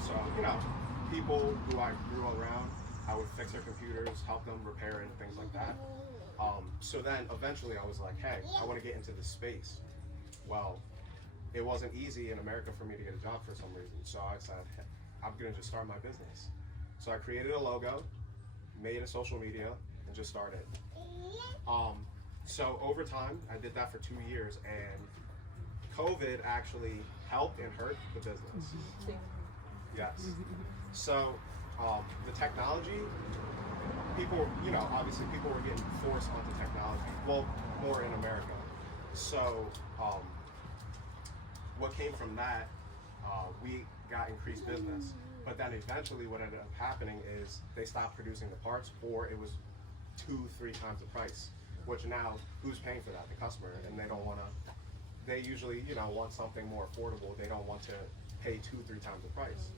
So, people who I grew around, I would fix their computers, help them repair it, and things like that. So then eventually I was like, hey, I want to get into this space. Well, it wasn't easy in America for me to get a job for some reason. So I said, hey, I'm going to just start my business. So I created a logo, made a social media, and just started. So over time, I did that for 2 years, and COVID actually helped and hurt the business. Yes. So the technology, people, obviously people were getting forced onto technology. Well, more in America. So what came from that, we got increased business. But then eventually what ended up happening is they stopped producing the parts, or it was 2-3 times the price. Which now, who's paying for that? The customer, and they don't want to. They usually, want something more affordable. They don't want to pay 2-3 times the price.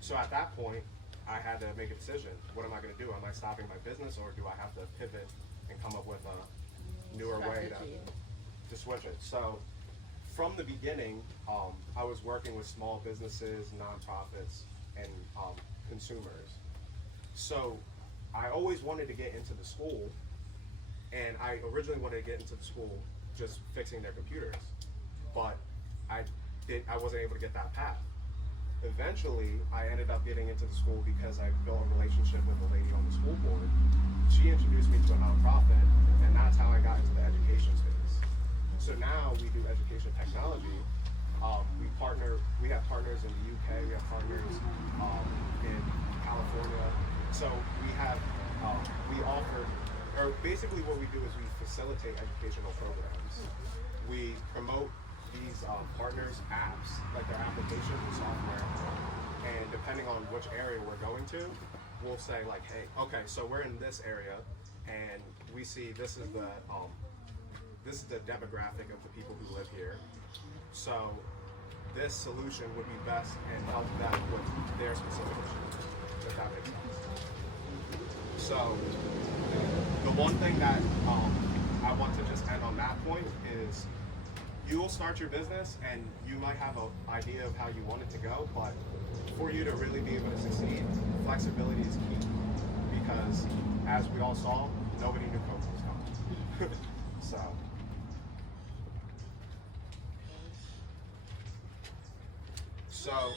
So at that point, I had to make a decision. What am I going to do? Am I stopping my business, or do I have to pivot and come up with a newer way to switch it? So from the beginning, I was working with small businesses, nonprofits, and consumers. So I always wanted to get into the school. And I originally wanted to get into the school just fixing their computers, but I wasn't able to get that path. Eventually, I ended up getting into the school because I built a relationship with a lady on the school board. She introduced me to a nonprofit, and that's how I got into the education space. So now we do education technology. We have partners in the UK, we have partners in California. So we offer, or basically what we do is we facilitate educational programs. We promote these partners' apps, like their applications and software, and depending on which area we're going to, we'll say like, hey, okay, so we're in this area, and we see this is the demographic of the people who live here. So this solution would be best and help them with their specific issues, if that makes sense. So the one thing that I want to just end on that point is you will start your business and you might have an idea of how you want it to go, but for you to really be able to succeed, flexibility is key, because as we all saw, nobody knew COVID was coming. So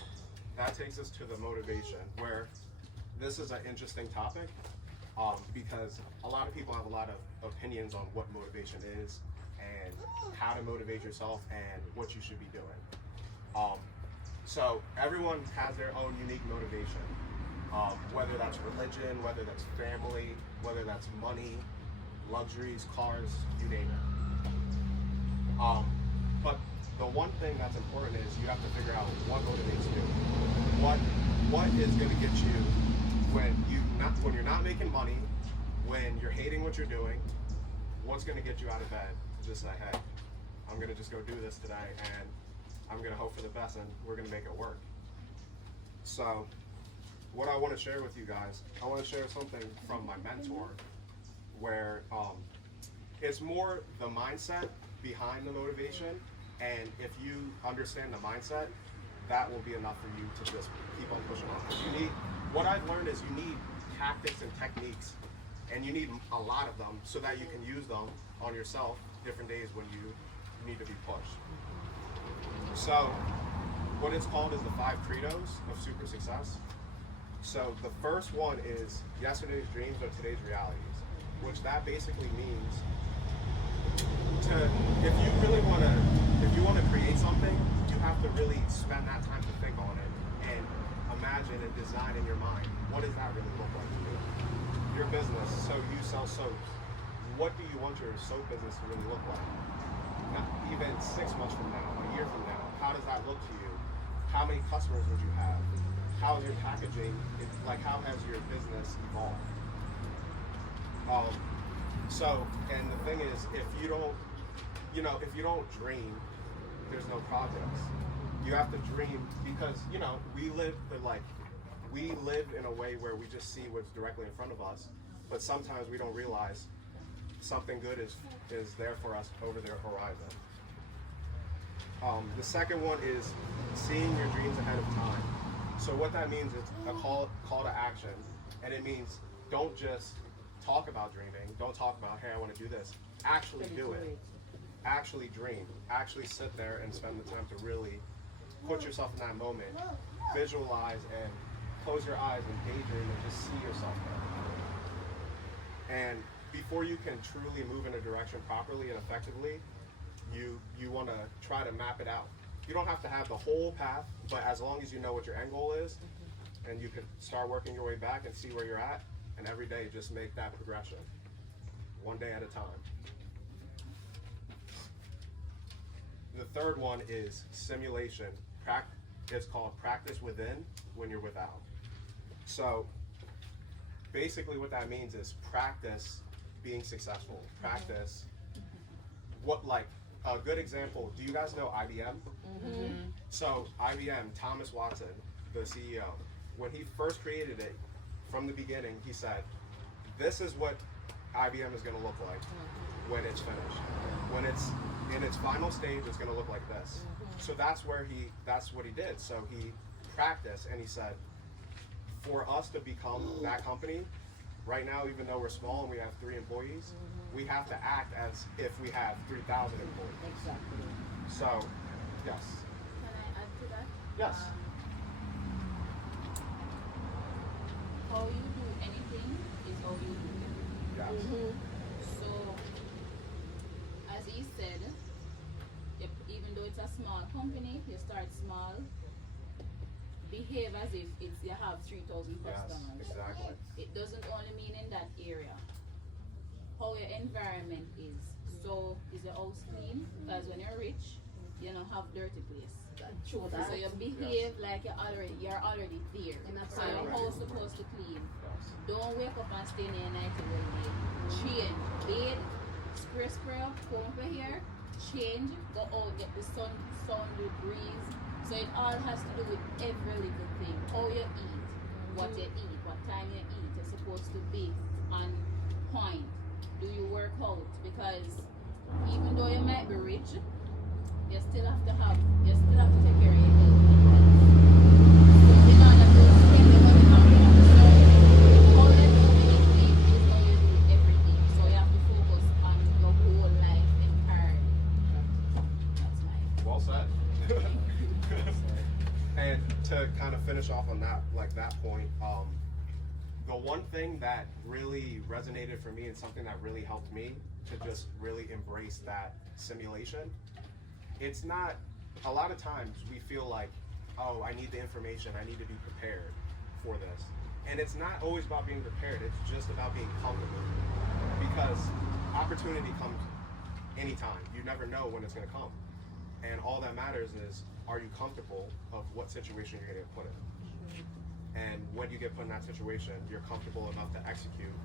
that takes us to the motivation, where this is an interesting topic. Because a lot of people have a lot of opinions on what motivation is and how to motivate yourself and what you should be doing. So everyone has their own unique motivation, whether that's religion, whether that's family, whether that's money, luxuries, cars, you name it. But the one thing that's important is you have to figure out what motivates you. What is going to get you when you're not making money, when you're hating what you're doing, what's going to get you out of bed to just say, hey, I'm going to just go do this today, and I'm going to hope for the best, and we're going to make it work. So what I want to share with you guys, I want to share something from my mentor, where it's more the mindset behind the motivation, and if you understand the mindset, that will be enough for you to just keep on pushing on. What I've learned is you need tactics and techniques, and you need a lot of them so that you can use them on yourself different days when you need to be pushed. So what it's called is the 5 credos of super success. So the first one is yesterday's dreams are today's realities, which that basically means if you want to create something, you have to really spend that time to think on it and imagine and design in your mind, what does that really look like to you? Your business, so you sell soaps. What do you want your soap business to really look like? Not even 6 months from now, a year from now, how does that look to you? How many customers would you have? How is your packaging, how has your business evolved? And the thing is, if you don't dream, there's no progress. You have to dream, because we live in a way where we just see what's directly in front of us, but sometimes we don't realize something good is there for us over their horizon. The second one is seeing your dreams ahead of time. So what that means is a call to action, and it means don't just talk about dreaming. Don't talk about, hey, I want to do this. Actually do it. Actually dream. Actually sit there and spend the time to really put yourself in that moment. Visualize and close your eyes and daydream and just see yourself there. And before you can truly move in a direction properly and effectively, you want to try to map it out. You don't have to have the whole path, but as long as you know what your end goal is, and you can start working your way back and see where you're at, and every day just make that progression, one day at a time. The third one is simulation. It's called practice within when you're without. So basically what that means is practice being successful. Practice what, like a good example, do you guys know IBM? Mm-hmm. So IBM, Thomas Watson, the CEO, when he first created it, from the beginning, he said, this is what IBM is going to look like when it's finished. When it's in its final stage, it's going to look like this. So that's what he did. So he practiced, and he said, for us to become that company, right now, even though we're small and we have 3 employees, we have to act as if we have 3,000 employees. Exactly. So, yes. Can I add to that? Yes. How you do anything is how you do it. Yes. So, as he said, even though it's a small company, you start small. Behave as if you have 3,000 customers. Yes, exactly. It doesn't only mean in that area. How your environment is. So, is your house clean? Because when you're rich, you don't have dirty place. True. So you behave like you're already there. So your house supposed to clean. Don't wake up and stay in your night all day. Change. Bathe, spray up, comb over here, change, go out, get the sun, the breeze. So it all has to do with every little thing. How you eat, what you eat, what time you eat. You're supposed to be on point. Do you work out? Because even though you might be rich, you still have to take care of your health. In order to spend the money how you have to serve, how you do anything is how you do everything. So you have to focus on your whole life entirely. That's my. Well said. And to kind of finish off on that, like that point, the one thing that really resonated for me and something that really helped me to just really embrace that simulation, it's not, a lot of times we feel like, oh, I need the information, I need to be prepared for this. And it's not always about being prepared, it's just about being comfortable. Because opportunity comes anytime. You never know when it's gonna come. And all that matters is, are you comfortable of what situation you're gonna get put in? And when you get put in that situation, you're comfortable enough to execute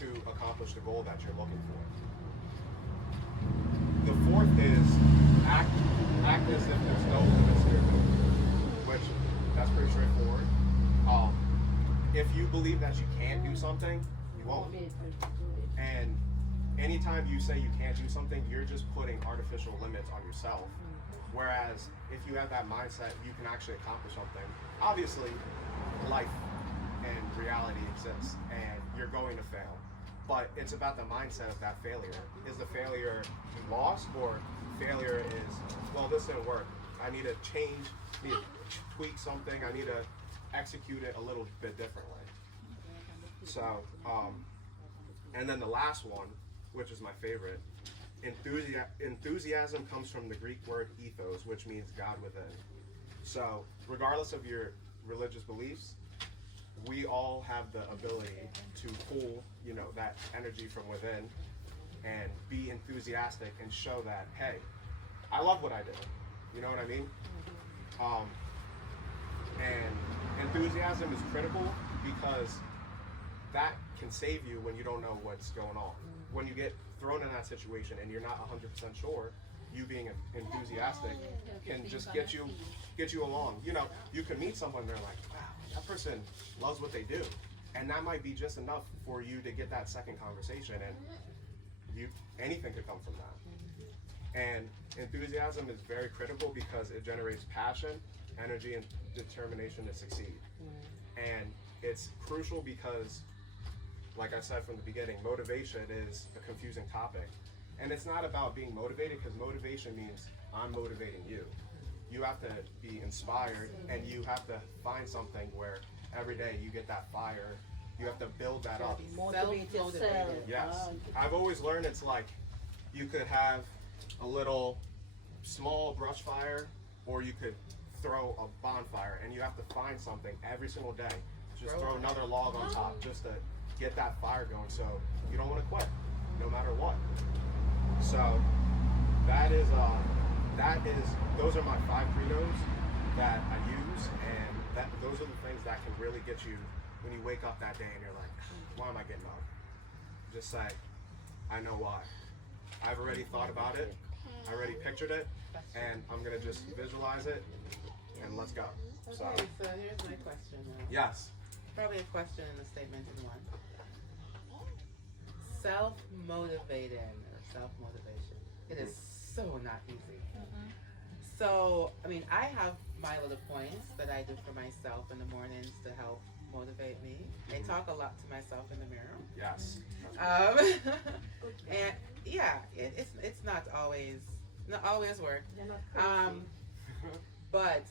to accomplish the goal that you're looking for. The fourth is act as if there's no limits to your goal, which that's pretty straightforward. If you believe that you can't do something, you won't. And anytime you say you can't do something, you're just putting artificial limits on yourself. Whereas if you have that mindset, you can actually accomplish something. Obviously, life and reality exists, and you're going to fail. But it's about the mindset of that failure. Is the failure lost, or failure is, well, this didn't work. I need to change, I need to tweak something, I need to execute it a little bit differently. So, and then the last one, which is my favorite, enthusiasm comes from the Greek word ethos, which means God within. So, regardless of your religious beliefs, we all have the ability to pull, that energy from within and be enthusiastic and show that, hey, I love what I do. You know what I mean? And enthusiasm is critical because that can save you when you don't know what's going on. When you get thrown in that situation and you're not 100% sure, you being enthusiastic can just get you along. You can meet someone, they're like, wow, that person loves what they do. And that might be just enough for you to get that second conversation, and anything could come from that. And enthusiasm is very critical because it generates passion, energy and determination to succeed. And it's crucial because, like I said from the beginning, motivation is a confusing topic. And it's not about being motivated, because motivation means I'm motivating you. You have to be inspired, and you have to find something where every day you get that fire. You have to build that up. Self-motivated. Yes. I've always learned it's like you could have a little small brush fire, or you could throw a bonfire, and you have to find something every single day. Just throw another log on top just to get that fire going, so you don't want to quit no matter what. So those are my 5 credos that I use, and those are the things that can really get you when you wake up that day and you're like, why am I getting up? Just say, I know why. I've already thought about it, I already pictured it, and I'm gonna just visualize it, and let's go. So here's my question now. Yes. Probably a question and a statement in one. Self-motivating or self-motivation. It is so not easy. So, I mean, I have my little points that I do for myself in the mornings to help motivate me. I talk a lot to myself in the mirror. Yes. And yeah, it's not always work. But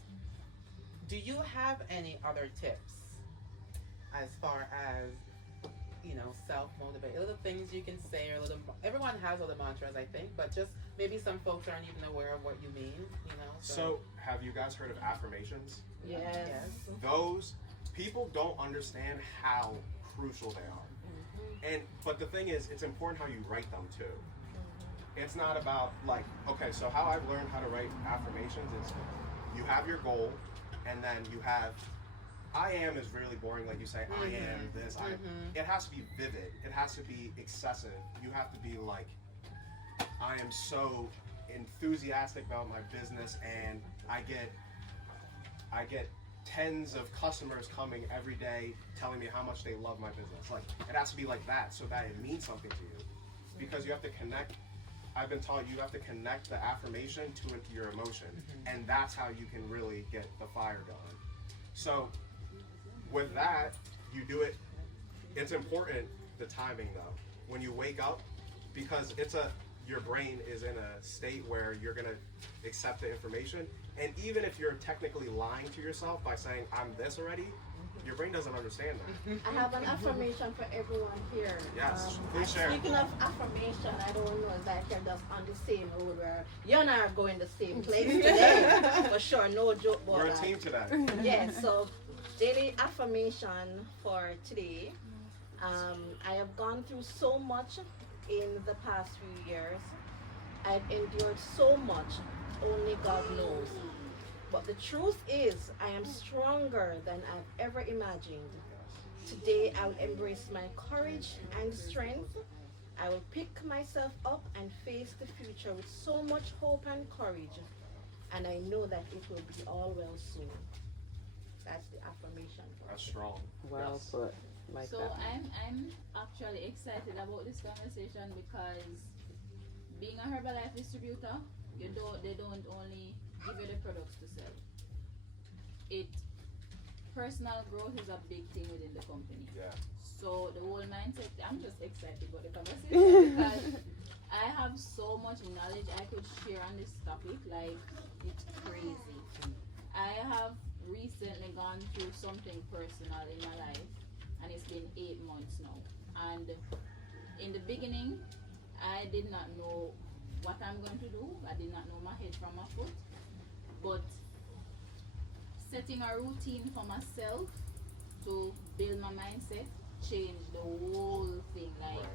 do you have any other tips as far as, you know, self-motivate, little things you can say, or everyone has little mantras, I think, but just maybe some folks aren't even aware of what you mean, you know? So have you guys heard of affirmations? Yes. Those people don't understand how crucial they are. But the thing is, it's important how you write them too. It's not about like, okay, so how I've learned how to write affirmations is you have your goal, and then you have, I am is really boring, like you say, I am this, it has to be vivid, it has to be excessive. You have to be like, I am so enthusiastic about my business, and I get tens of customers coming every day telling me how much they love my business. Like, it has to be like that so that it means something to you, because you have to connect. I've been taught you have to connect the affirmation to your emotion, and that's how you can really get the fire going. So with that, you do it. It's important, the timing though, when you wake up, because your brain is in a state where you're gonna accept the information, and even if you're technically lying to yourself by saying I'm this already, your brain doesn't understand that. I have an affirmation for everyone here. Yes, please share. Speaking of affirmation, I don't know if I can just on the same road where you and I are going the same place today. For sure, no joke about We're a that. team today. Yes, so daily affirmation for today. I have gone through so much in the past few years. I've endured so much, only God knows. But the truth is, I am stronger than I've ever imagined. Today, I'll embrace my courage and strength. I will pick myself up and face the future with so much hope and courage. And I know that it will be all well soon. That's the affirmation. That's strong. Well Yes. put. Like So that. I'm actually excited about this conversation because being a Herbalife distributor, they don't only give you the products to sell. Personal growth is a big thing within the company. Yeah. So the whole mindset, I'm just excited about the conversation because I have so much knowledge I could share on this topic, like it's crazy. I have recently gone through something personal in my life, and it's been 8 months now. And in the beginning, I did not know what I'm going to do. I did not know my head from my foot. But setting a routine for myself to build my mindset changed the whole thing. Like,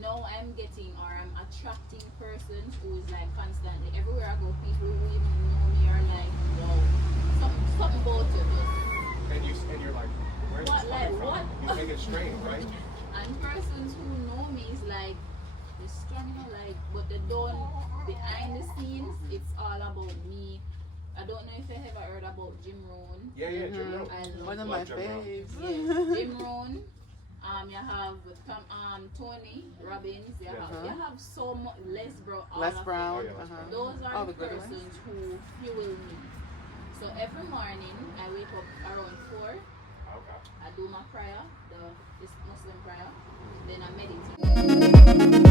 now I'm attracting persons who is like constantly, everywhere I go, people who even know me are like, wow, something about it. And you're like, where's this coming from? You think it's strange, right? And persons who know me is like, they're strong, you know, like, but they don't, behind the scenes, it's all about me. I don't know if you ever heard about Jim Rohn. Yeah, Jim Rohn. I love One of my Jim Rohn. faves. Yeah, Jim Rohn. You have Tony Robbins. You have so much Les Brown. Les Brown. Oh, yeah, Les Brown. Those are All the the good persons who fuel me. every morning I wake up around 4. Okay. I do my prayer, this Muslim prayer, then I meditate.